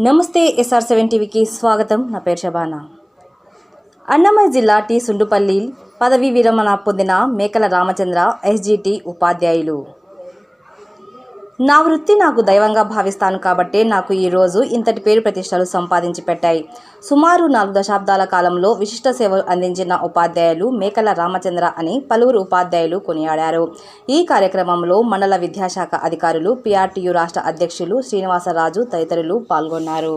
నమస్తే SR seven టీవీకి స్వాగతం. నా పేరు శబానా. అన్నమయ్య జిల్లా టి సుండుపల్లి పదవీ విరమణ పొందిన మేకల రామచంద్ర ఎస్జిటి ఉపాధ్యాయులు. నా వృత్తి నాకు దైవంగా భావిస్తాను కాబట్టే నాకు ఈరోజు ఇంతటి పేరు ప్రతిష్టలు సంపాదించి పెట్టాయి. సుమారు నాలుగు దశాబ్దాల కాలంలో విశిష్ట సేవలు అందించిన ఉపాధ్యాయులు మేకల రామచంద్ర అని పలువురు ఉపాధ్యాయులు కొనియాడారు. ఈ కార్యక్రమంలో మండల విద్యాశాఖ అధికారులు పిఆర్టీయు రాష్ట్ర అధ్యక్షులు శ్రీనివాసరాజు తదితరులు పాల్గొన్నారు.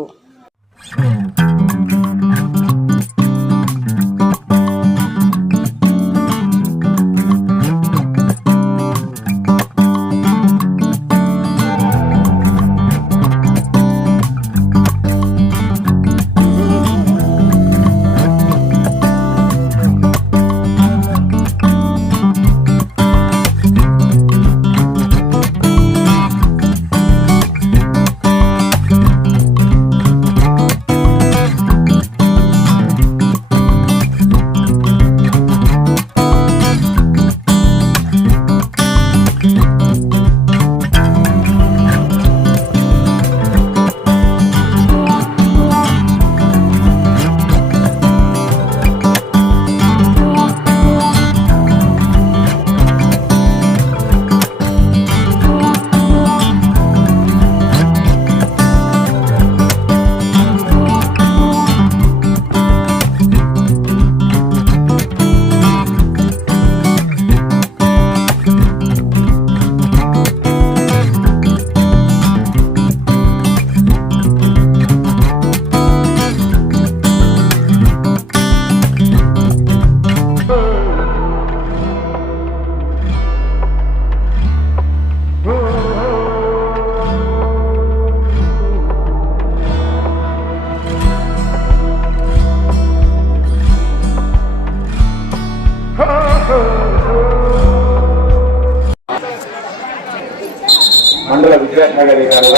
మండల విద్యాసాగర్ అధికారుల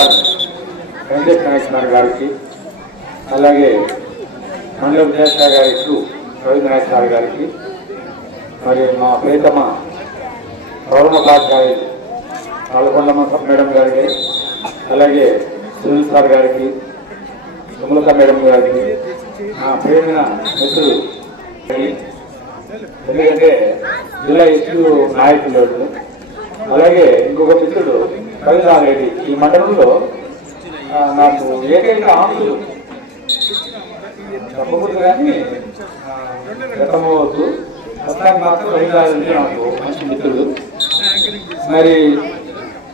వెంకటేష్ నాయక్ గారికి అలాగే మండల విద్యాసాగర్ అధ్యక్షులు రవీంద్ర నాయక్ సార్ గారికి మరి మా ప్రియతమ గారి పాల్గొండమ్మ మేడం గారికి అలాగే సునీల్ సార్ గారికి సుమలత మేడం గారికి నా ప్రేమైన మిత్రులు ఎందుకంటే జిల్లా ఎస్యూ నాయకులు అలాగే ఇంకొక మిత్రుడు కవితారెడ్డి ఈ మండలంలో నాకు ఏకైక ఆంధ్రులు చెప్పకూడదు కానీ గతమవచ్చు మొత్తానికి మాత్రం కవితారెడ్డి నాకు మంచి మిత్రుడు. మరి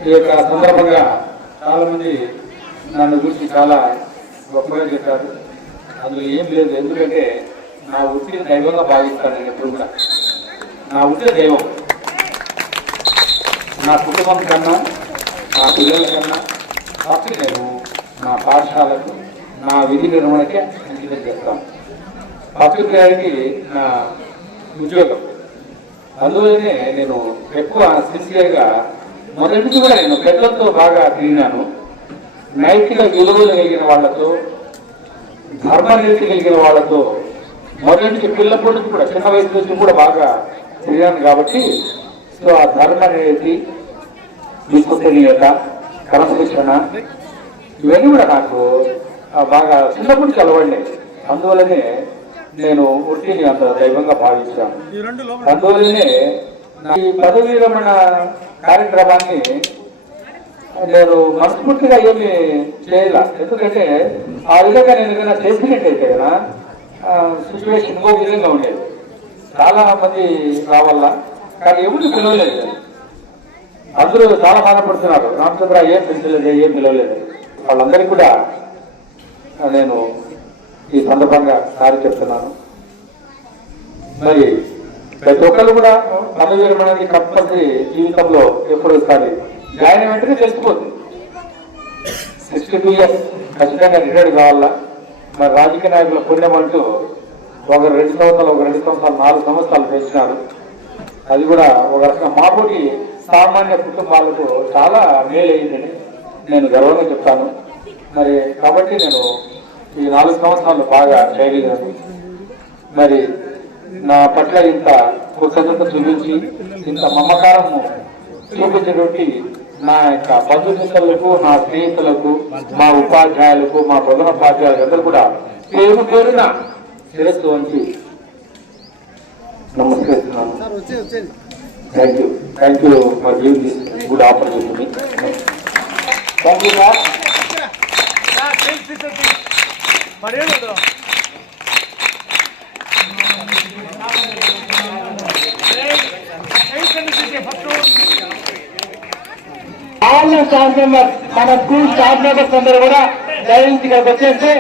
ఈ యొక్క సందర్భంగా చాలా మంది నన్ను గురించి చాలా గొప్పగా చెప్పారు. అందులో ఏం లేదు ఎందుకంటే నా వృత్తిని దైవంగా భావిస్తాను నేను ఎప్పుడు కూడా. నా వృత్తి దైవం. నా కుటుంబం కన్నా నా పిల్లల కన్నా ఫస్ట్ నేను నా పాఠశాలకు నా విధి నిర్వహణకే అంకితం చేస్తాను. ఫస్ట్ ప్రయారిటీ నా ఉద్యోగం. అందువల్లనే నేను ఎక్కువ సిన్సియర్గా మొదటిగా కూడా నేను పెద్దలతో బాగా తిరిగినాను. నైతిక విలువలు కలిగిన వాళ్ళతో ధర్మనీతి కలిగిన వాళ్ళతో మొదటి నుంచి పిల్లప్పటి కూడా చిన్న వయసు నుంచి కూడా బాగా తిరిగాను కాబట్టి సో ఆ ధర్మనీతి విశ్వసనీయత క్రమశిక్షణ ఇవన్నీ కూడా నాకు బాగా చిన్నప్పటి నుంచి అలవాడినాయి అందువల్లనే నేను వృత్తిని అంత దైవంగా భావించాను. అందువల్లనే ఈ పదవీ విరమణ కార్యక్రమాన్ని నేను మనస్ఫూర్తిగా ఏమి చేయాల. ఎందుకంటే ఆ విధంగా నేను ఏదైనా చేసినట్టయితే కదా సిచ్యువేషన్ ఇంకో విధంగా ఉండేది. చాలా మంది రావాల కానీ ఎవరు పిలవలేదు. అందరూ చాలా బాధపడుతున్నారు. రామచంద్ర ఏం పిలిచలేదు ఏం పిలవలేదు. వాళ్ళందరికీ కూడా నేను ఈ సందర్భంగా సారి చెప్తున్నాను. మరి ప్రతి ఒక్కరు కూడా పదవి విరమణానికి కంపల్సరీ జీవితంలో ఎప్పుడు ఒకసారి జాయిన్ వెంటనే తెలిసిపోతుంది సిక్స్టీ టూ ఇయర్స్ ఖచ్చితంగా రిటైర్డ్ కావాలా? మరి రాజకీయ నాయకుల పుణ్యం అంటూ ఒక రెండు సంవత్సరాలు ఒక రెండు సంవత్సరాలు నాలుగు సంవత్సరాలు పెంచినారు. అది కూడా ఒక రకంగా మాబోటి సామాన్య కుటుంబాలకు చాలా మేలు అయిందని నేను గర్వంగా చెప్తాను. మరి కాబట్టి నేను ఈ నాలుగు సంవత్సరాలు బాగా చేయగలిగాను మరి నా పట్ల ఇంత కృతజ్ఞత చూపించి ఇంత మమకారము చూపించినటువంటి నా యొక్క బంధుమిత్రులకు నా స్నేహితులకు మా ఉపాధ్యాయులకు మా ప్రధాన ఉపాధ్యాయులకు అందరూ కూడా పేరు పేరున శిరస్సు నమస్కరిస్తున్నాను thank you thank you for giving this good opportunity. Thank you sir all staff members మన స్కూల్ స్టాఫ్ మెంబర్స్ అందరూ కూడా దయచేసి ఇక్కడికి వచ్చేస్తే